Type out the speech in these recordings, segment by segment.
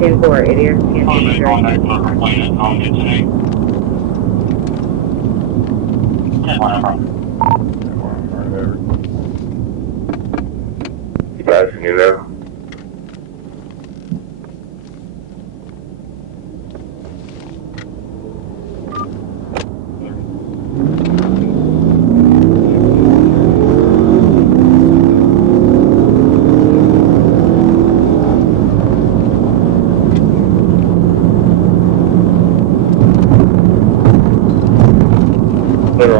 10-4, idiot. Passing you now.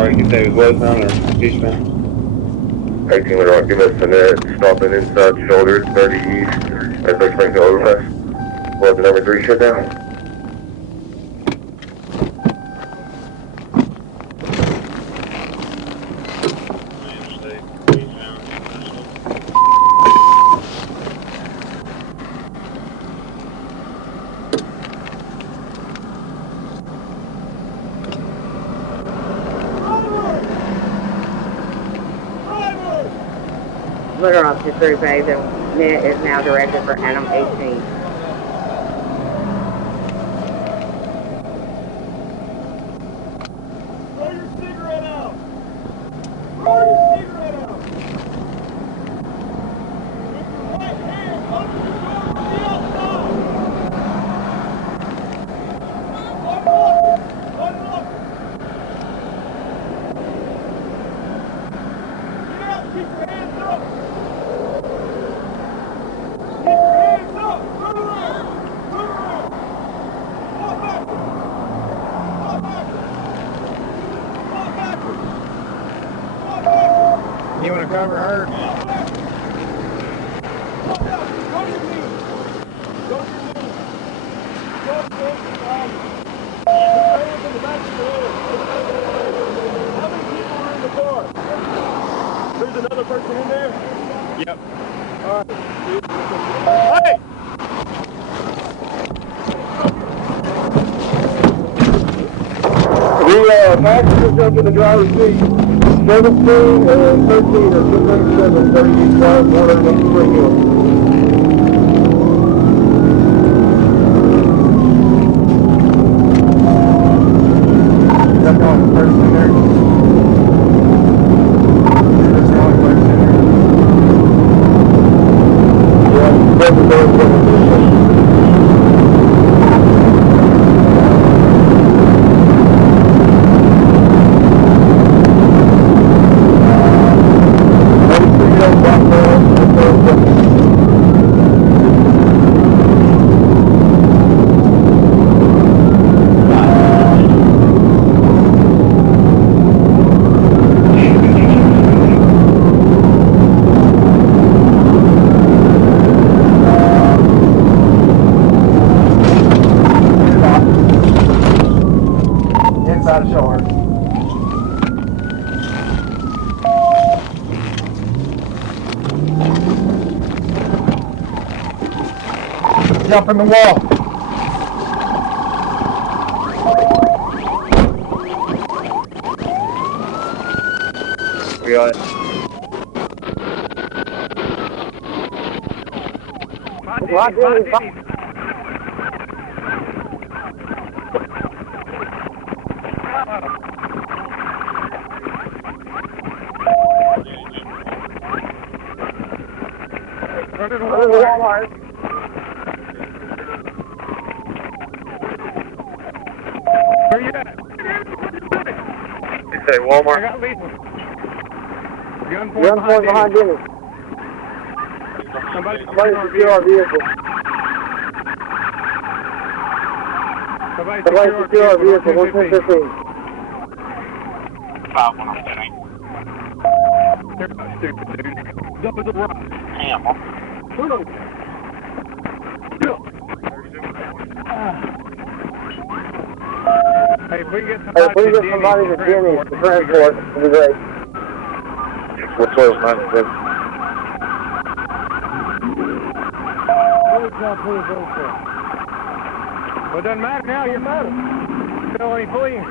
You can say it was westbound or eastbound? 18 Little Rock, give us a minute. Stopping inside shoulders, 30 east. That's our Springfield overpass. What's the number 3 shut down? Motor officer 3 Bay, the net is now directed for Adam 18. Throw your cigarette out! Throw your cigarette out! With your right hand, open the door from the outside! Unlock it! Get out! Keep your hands up! Keep your hands up! Turn around! Turn around! Fall backwards! Fall backwards! Fall backwards! Fall backwards! You want to cover her? Fall backwards! Fall down! Go to your knees! Go to your knees! Go to your knees behind you! Put your hands in the back of your head! How many people are in the car? There's another person in there? Yep. Alright. Hey! The passengers jump in the driver's seat. 17 and 13 are 237, 30 east side, 183 hill. That's all the person in there. There's the only person in there. Yeah, both of those are Inside the shoulder. Jump in the wall. We got it. Walmart. Where you at? You say Walmart? I got lethal. Gunpoint behind Dennis. Somebody secure our vehicle. Somebody Somebody secure our vehicle. 115. 5110. They're not stupid, dude. Jump in the rock. Damn. Hey, if we can get Hey, if we somebody get somebody to Dennis to transport, it'll be great. What's those 97? Well, it doesn't matter now, you're mad. Felony fleeing.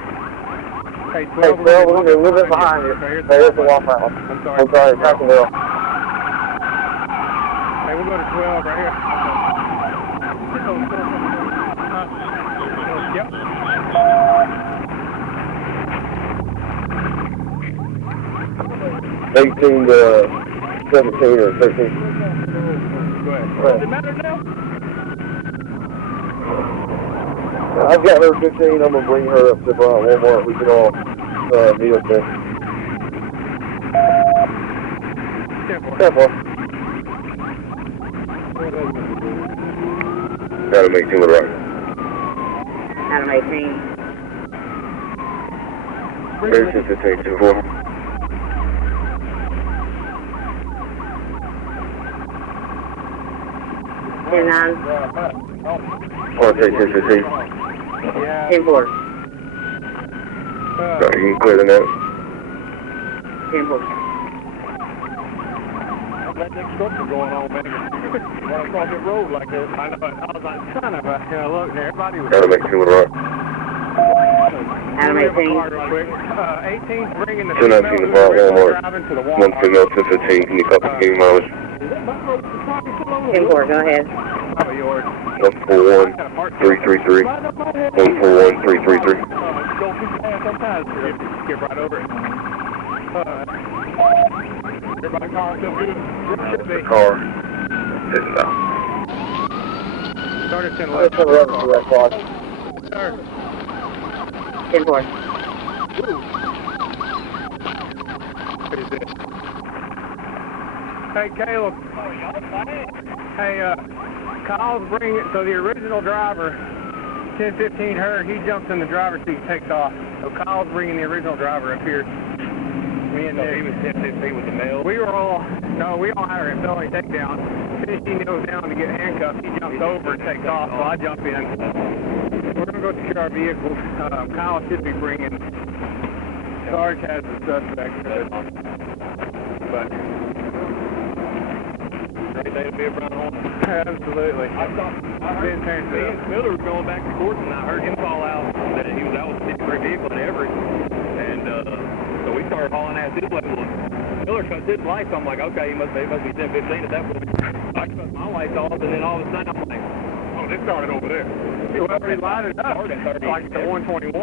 Hey, 12, Hey, Phil, we're going to be a little bit behind you. Hey, here's the Waffle House. I'm sorry. I'm sorry, Jacksonville. Hey, We'll go to 12 right here. Yep. 18 to 17 or 13. Go ahead. Does it matter now? I've got her 15. I'm gonna bring her up to Walmart. We can all meet up there. 10-4. Adam 18 with Rock. Adam 18. There's 15, 2-4. 10-9. I'll take 10-15. 10-4. Sorry, you can clear the net. 10-4. That next structure going on, man. Right across the road like this. I know. I was like, son of a, look, everybody was. Adam 18 with Rock. Adam 18. 18's bringing the 10-19 with Rock, Walmart. driving to the 1 signal, 10-15. Can you copy game mileage? 10-4, go ahead. Probably yours. 141 333. 141 333. Go too fast sometimes. Skip right over it. Everybody car still good? Should be. Car is out. Start at 10-11. Let's turn around to that clock. Sir. 10-4. What is this? Hey, Caleb. Hey, Kyle's bringing it. So the original driver, 1015 her, he jumps in the driver's seat and takes off. So Kyle's bringing the original driver up here. Me and Nick. He was 1015 with the mail. We all had a felony takedown. As soon as he kneels down to get handcuffed, he jumps over and takes off, so I jump in. We're going to go secure our vehicles. Kyle should be bringing. Sarge has the suspect. But. Great day to be around home. Absolutely. I heard me and Miller were going back to court, and I heard him call out that he was out with a different vehicle in Everett. And so we started hauling ass his way. Miller cuts his lights. I'm like, okay, he must be 10-15 at that point. I cut my lights off, and then all of a sudden I'm like, oh, this started over there. Well, he lighted up like the 121.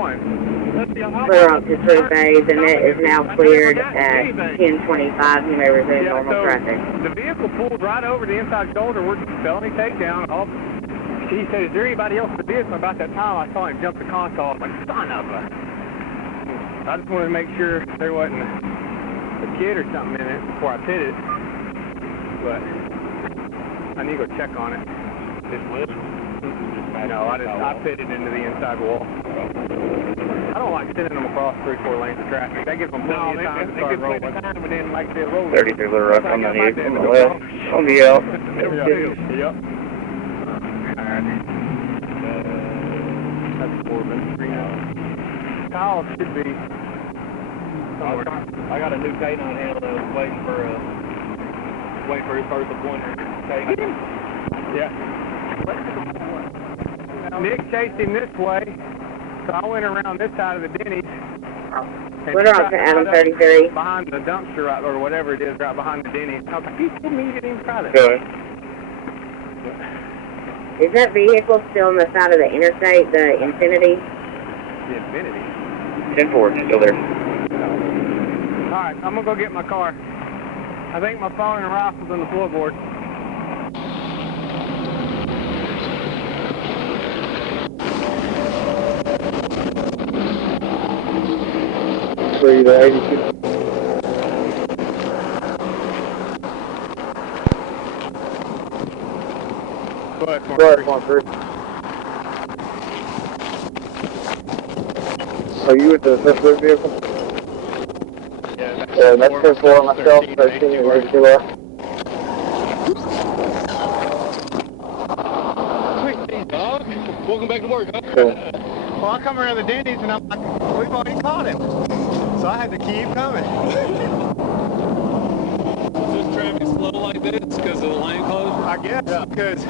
Clear off the 3 bays, and it is now cleared at 10:25. You may resume normal traffic. The vehicle pulled right over the inside shoulder. We're felony takedown. He said, is there anybody else in the vehicle? About that time, I saw him jump the console. I'm like, son of a. I just wanted to make sure there wasn't a kid or something in it before I pit it. But I need to go check on it. This lift? No, I pitted into the inside wall. I don't like sending them across 3-4 lanes of traffic. That gives them plenty of time to start rolling. But then, like they roll. 33 Little Rock on the left, on the L. Yep. Alright. That's Corbin. Kyle should be somewhere. I got a new canine handle that was waiting for his first appointment. Yeah. Nick chased him this way, so I went around this side of the Denny's. Clear off to Adam 33. Behind the dumpster, right, or whatever it is, right behind the Denny's. I was like, you kidding me? You didn't even try that. Good. Is that vehicle still on the side of the interstate, the Infinity? The Infinity? 10-4, still there. Alright, I'm going to go get my car. I think my phone and rifle's on the floorboard. Three to 82. Go ahead, Go ahead, come on, 3. Are you with the first road vehicle? Yeah, that's 10-4 on myself, 13 and 82 left. Quick, dog. Welcome back to work, huh? Cool. Well, I come around the Denny's and I'm like, we've already caught him. So I had to keep coming. Was this traffic slow like this because of the lane closure? I guess, because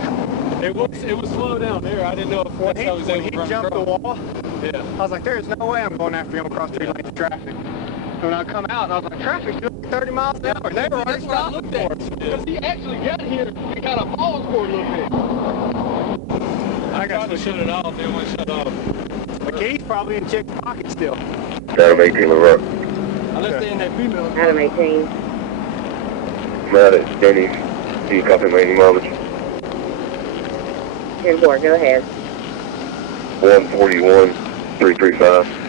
It was slow down there. I didn't know if when I was able he to run jumped the across. wall, Yeah. I was like, there's no way I'm going after him across 3 lanes of traffic. And when I come out, and I was like, traffic's good. 30 miles an hour. They were already That's what I stopping looked for at. us. Because he actually got here and kind of paused for a little bit. I tried to shut it off. It won't shut off. The key's probably in Chick's pocket still. Adam 18 Little Rock. Unless they're in that female. Adam 18. Matt at Denny's. Do you copy my mileage? 10-4, go ahead. 141, 335.